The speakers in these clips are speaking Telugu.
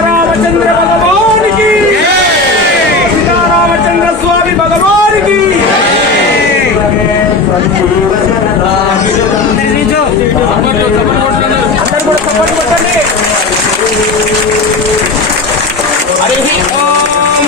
रामचंद्र भगवान की, सीता रामचंद्र स्वामी भगवान की। हरि ओम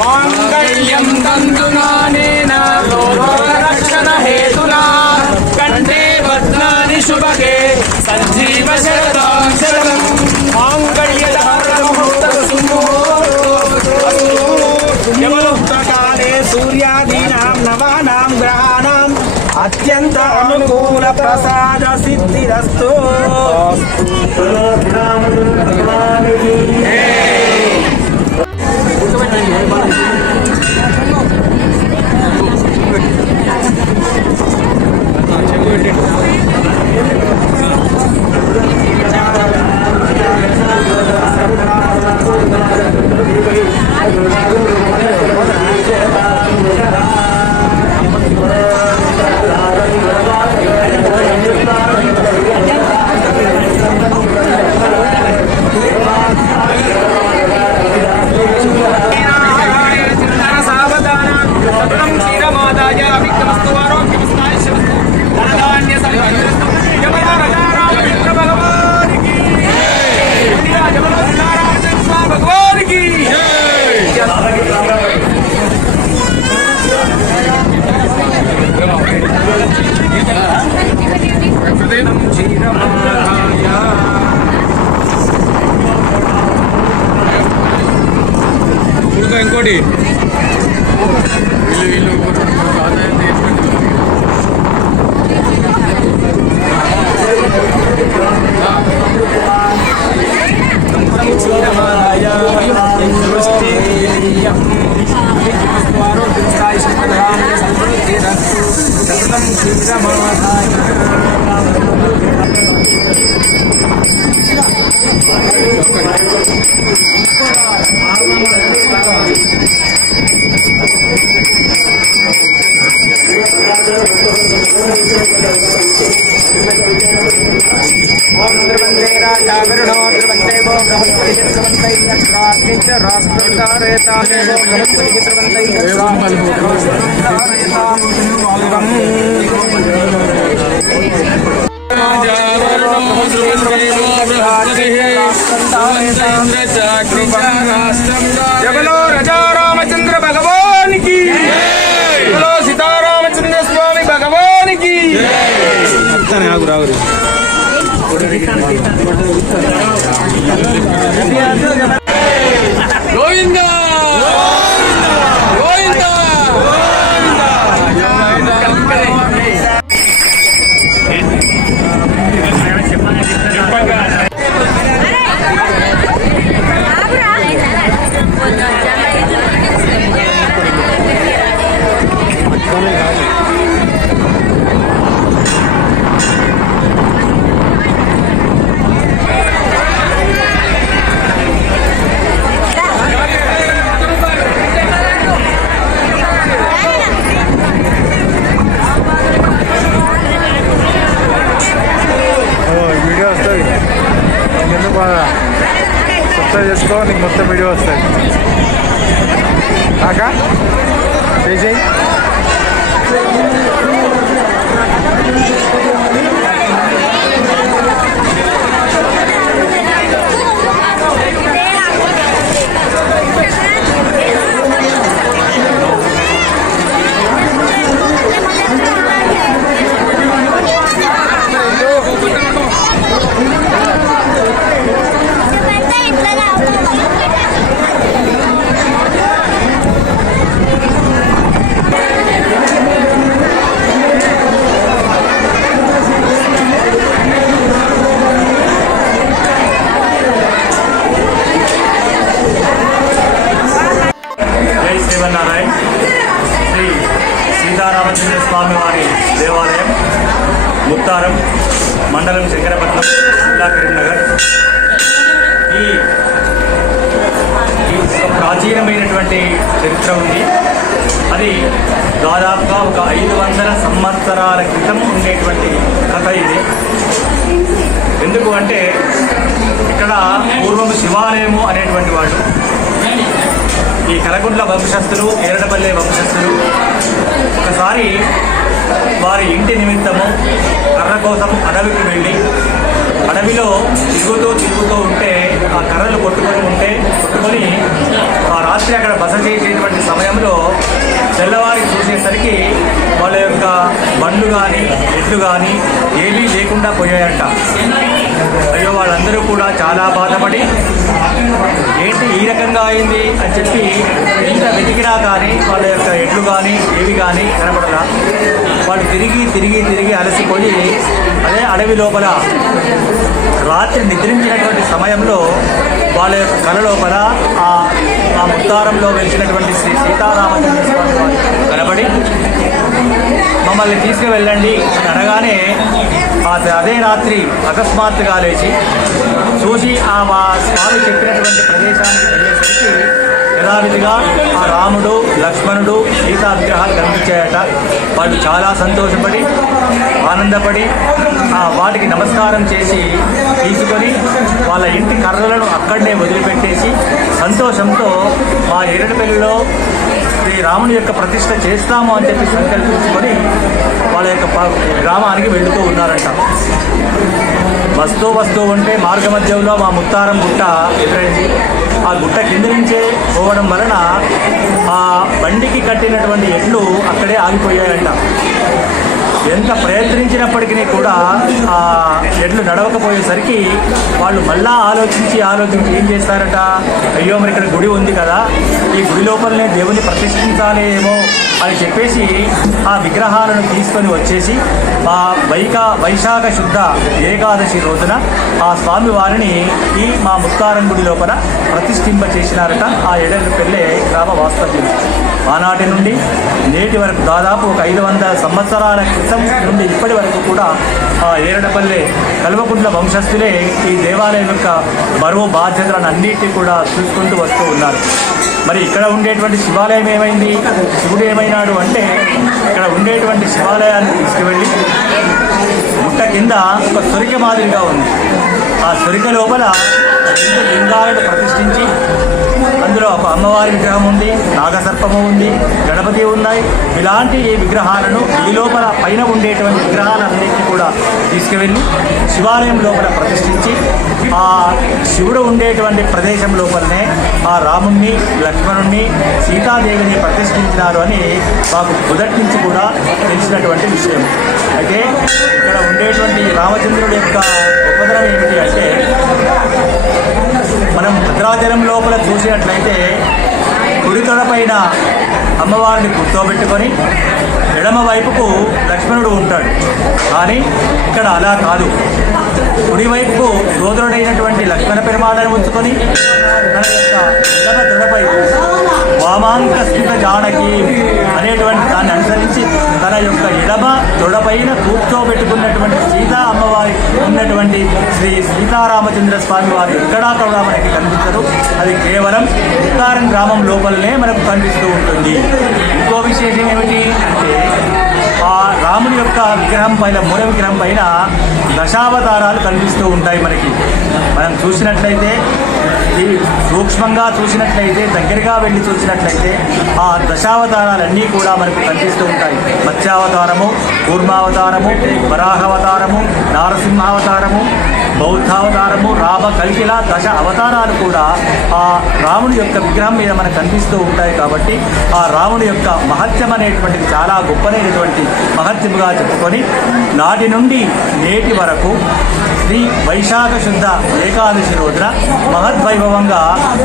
मांगल्यं तन्तुनानेन रक्षण हेतुना कंठे बध्नानि शुभगे संजीव शरदां शरणं काले सूर्यादीनां नवानां ग्रहाणाम् अत्यंत अनुकूल प्रसाद सिद्धिरस्तु। ఇంకోటి जबलो राजा रामचंद्र भगवान की, जबलो सीता रामचंद्र स्वामी भगवान की। गोविंदा गोविंदा సబ్స్క్రైబ్ చేసుకో, నీకు మొత్తం వీడియో వస్తాయి. కాకా చేయి. రామచంద్ర స్వామి వారి దేవాలయం, ముత్తారం మండలం, శంకరపట్నం జిల్లా, కరీంనగర్. ఈ ఒక ప్రాచీనమైనటువంటి చరిత్ర ఉంది. అది దాదాపుగా ఒక 500 సంవత్సరాల క్రితం ఉండేటువంటి కథ ఇది. ఎందుకు అంటే ఇక్కడ పూర్వం శివాలయము అనేటువంటి వాళ్ళు, ఈ కలగుండ్ల వంశస్థులు, ఏరడపల్లె వంశస్థులు ఒకసారి వారి ఇంటి నిమిత్తము కర్ర కోసం అడవికి వెళ్ళి అడవిలో తిరుగుతూ ఉంటే ఆ కర్రలు కొట్టుకొని ఆ రాత్రి అక్కడ బస చేసేటువంటి సమయంలో తెల్లవారి చూసేసరికి వాళ్ళ యొక్క బండ్లు కానీ ఎడ్లు కానీ ఏమీ లేకుండా పోయాయంట. అయ్యో వాళ్ళందరూ కూడా చాలా బాధపడి ఏంటి ఈ రకంగా అయింది అని చెప్పి ఎంత వెతికినా కానీ వాళ్ళ యొక్క ఎడ్లు కానీ ఏవి కానీ కనపడలా. వాళ్ళు తిరిగి అలసిపోయి అదే అడవి లోపల రాత్రి నిద్రించినటువంటి సమయంలో వాళ్ళ యొక్క కళ లోపల ఆ ముత్తారంలో వెలిసినటువంటి శ్రీ సీతారామచంద్ర స్వామి వారు కనబడి మమ్మల్ని తీసుకువెళ్ళండి అని అనగానే అదే రాత్రి అకస్మాత్తుగా లేచి చూసి మా స్వామి చెప్పినటువంటి ప్రదేశానికి వెళ్ళేసరికి యథావిధిగా ఆ రాముడు, లక్ష్మణుడు, సీతా విగ్రహాలు కనిపించాయట. వాళ్ళు చాలా సంతోషపడి ఆనందపడి వాటికి నమస్కారం చేసి తీసుకొని వాళ్ళ ఇంటి కర్రలను అక్కడనే వదిలిపెట్టేసి సంతోషంతో మా ఏరడపల్లిలో శ్రీ రాముని యొక్క ప్రతిష్ఠ చేస్తాము అని చెప్పి సంకల్పించుకొని వాళ్ళ యొక్క గ్రామానికి వెళుతూ ఉన్నారంట. వస్తూ ఉంటే మార్గ మధ్యంలో మా ముత్తారం గుట్ట ఎదురైంది. ఆ గుట్ట కింద నుంచే పోవడం వలన ఆ బండికి కట్టినటువంటి ఎడ్లు అక్కడే ఆగిపోయాయంట. ఎంత ప్రయత్నించినప్పటికీ కూడా ఆ ఎడ్లు నడవకపోయేసరికి వాళ్ళు మళ్ళా ఆలోచించి ఏం చేస్తారట, అయ్యో మరి ఇక్కడ గుడి ఉంది కదా, ఈ గుడి లోపలనే దేవుని ప్రతిష్ఠించాలి ఏమో అని చెప్పేసి ఆ విగ్రహాలను తీసుకొని వచ్చేసి ఆ వైశాఖ శుద్ధ ఏకాదశి రోజున ఆ స్వామి వారిని మా ముత్తారం గుడి లోపల ప్రతిష్ఠింప చేసినారట. ఆ ఏడపల్లె గ్రామ వాస్తవ్యం. ఆనాటి నుండి నేటి వరకు దాదాపు ఒక 500 సంవత్సరాల క్రితం నుండి ఇప్పటి వరకు కూడా ఆ ఏరడపల్లె కల్వకుంట్ల వంశస్థులే ఈ దేవాలయం యొక్క బరువు బాధ్యతలను అన్నిటినీ కూడా చూసుకుంటూ వస్తూ ఉన్నారు. మరి ఇక్కడ ఉండేటువంటి శివాలయం ఏమైంది, శివుడు ఏమైనాడు అంటే ఇక్కడ ఉండేటువంటి శివాలయాన్ని తీసుకువెళ్ళి ముట్ట కింద ఒక సొరిక మాదిరిగా ఉంది. ఆ సొరిక లోపల 2 లింగాలను ప్రతిష్ఠించి అందులో ఒక అమ్మవారి విగ్రహం ఉంది, నాగసర్పము ఉంది, గణపతి ఉన్నాయి. ఇలాంటి విగ్రహాలను ఈ లోపల పైన ఉండేటువంటి విగ్రహాలన్నింటినీ కూడా తీసుకువెళ్ళి శివాలయం లోపల ప్రతిష్ఠించి ఆ శివుడు ఉండేటువంటి ప్రదేశం లోపలనే ఆ రాముణ్ణి, లక్ష్మణుణ్ణి, సీతాదేవిని ప్రతిష్ఠించినారు అని మాకు మొదటి నుంచి కూడా తెలిసినటువంటి విషయం. అయితే ఇక్కడ ఉండేటువంటి రామచంద్రుడి యొక్క ఉపద్రవం ఏమిటి అంటే మనం భద్రాచలం లోపల చూసినట్లయితే కుడి తొడపైన అమ్మవారిని కూర్చోబెట్టుకొని ఎడమ వైపుకు లక్ష్మణుడు ఉంటాడు. కానీ ఇక్కడ అలా కాదు. కుడివైపుకు సోదరుడైనటువంటి లక్ష్మణ పెరుమాళను ఉంచుకొని తన యొక్క ఎడమ తొడపై వామాంక స్థిత జానకి అనేటువంటి దాన్ని అనుసరించి తన యొక్క ఎడమ తొడపైన కూర్చోబెట్టుకున్నటువంటి సీతా అమ్మవారి ఉన్నటువంటి శ్రీ సీతారామచంద్ర స్వామి వారు ఎక్కడా కూడా మనకి కనిపించరు. అది కేవలం ముత్తారం గ్రామం లోపలనే మనకు కనిపిస్తూ ఉంటుంది. ఇంకో విశేషం ఏమిటి అంటే ఆ రాముని యొక్క విగ్రహం పైన, మూల విగ్రహం పైన దశావతారాలు కనిపిస్తూ ఉంటాయి మనకి. మనం చూసినట్లయితే సూక్ష్మంగా చూసినట్లయితే, దగ్గరగా వెళ్ళి చూసినట్లయితే ఆ దశావతారాలన్నీ కూడా మనకు కనిపిస్తూ ఉంటాయి. మత్స్యావతారము, కూర్మావతారము, వరాహావతారము, నారసింహావతారము, బౌద్ధావతారము, రామ, కల్కిల దశ అవతారాలు కూడా ఆ రాముడి యొక్క విగ్రహం మీద మనకు కనిపిస్తూ ఉంటాయి. కాబట్టి ఆ రాముడి యొక్క మహత్యం అనేటువంటిది చాలా గొప్పనైనటువంటి మహత్యముగా చెప్పుకొని నాటి నుండి నేటి వరకు శ్రీ వైశాఖ శుద్ధ ఏకాదశి రోజున మహద్వైభవంగా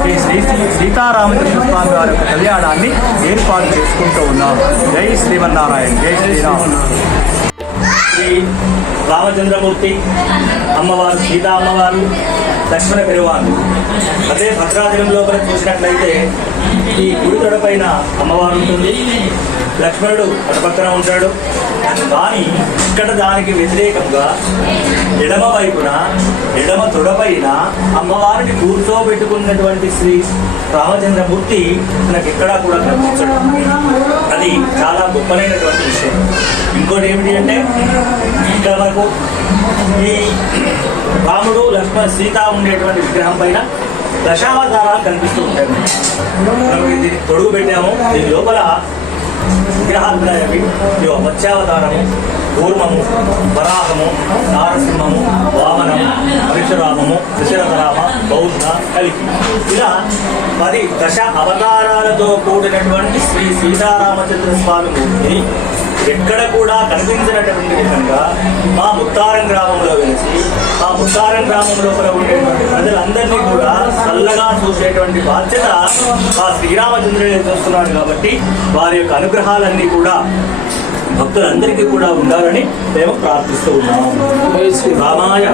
ఈ శ్రీ సీతారామచంద్ర స్వామి వారి యొక్క కళ్యాణాన్ని ఏర్పాటు చేసుకుంటూ ఉన్నాం. జై శ్రీమన్నారాయణ, జై శ్రీరామ్. శ్రీ రామచంద్రమూర్తి అమ్మవారు, సీతా అమ్మవారు, లక్ష్మణ పెరువారు అదే భద్రాచలం లోపల చూసినట్లయితే ఈ గుడి తొడపైన అమ్మవారు ఉంటుంది, లక్ష్మణుడు అటు పక్కన ఉంటాడు. కానీ ఇక్కడ దానికి వ్యతిరేకంగా ఎడమ వైపున ఎడమ తొడపైన అమ్మవారిని కూర్చోబెట్టుకున్నటువంటి శ్రీ రామచంద్రమూర్తి మనకి ఎక్కడా కూడా కనిపించడం, అది చాలా గొప్పనైనటువంటి విషయం. ఇంకోటి ఏమిటి అంటే ఇక్కడ మనకు ఈ రాముడు లక్ష్మణ సీత ఉండేటువంటి విగ్రహం పైన దశావతారాలు కనిపిస్తూ ఉంటాయి. మనం దీన్ని తొడుగు పెట్టాము, దీని లోపల విగ్రహాలు ఉన్నాయి. అవి మత్స్యావతారము, కూర్మము, వరాహము, నారసింహము, వామనము, పరశురామము, దశరథరామ, బౌద్ధ, కలికి, ఇలా 10 దశ అవతారాలతో కూడినటువంటి శ్రీ సీతారామచంద్ర స్వామి మూర్తి ఎక్కడ కూడా కనిపించినటువంటి విధంగా మా ముత్తారం గ్రామంలో వెలిసి ఆ ముత్తారం గ్రామం లోపల ఉండేటువంటి ప్రజలందరినీ కూడా చల్లగా చూసేటువంటి బాధ్యత ఆ శ్రీరామచంద్రుడు చూస్తున్నాడు. కాబట్టి వారి యొక్క అనుగ్రహాలన్నీ కూడా భక్తులందరికీ కూడా ఉండాలని మేము ప్రార్థిస్తూ ఉన్నాము. రామాయ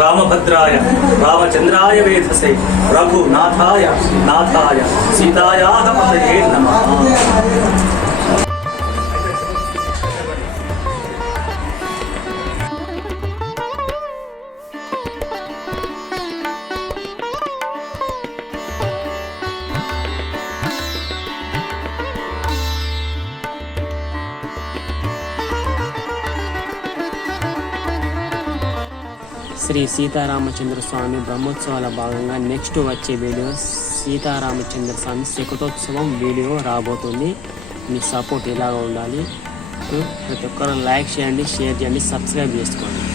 రామభద్రాయ రామచంద్రాయ వేధసే రఘునాథాయ నాథాయ సీతాయాః పతయే నమః. శ్రీ సీతారామచంద్ర స్వామి బ్రహ్మోత్సవాల భాగంగా నెక్స్ట్ వచ్చే వీడియో సీతారామచంద్ర స్వామి శకుటోత్సవం వీడియో రాబోతుంది. మీ సపోర్ట్ ఇలాగా ఉండాలి. ప్రతి ఒక్కరు లైక్ చేయండి, షేర్ చేయండి, సబ్స్క్రైబ్ చేసుకోండి.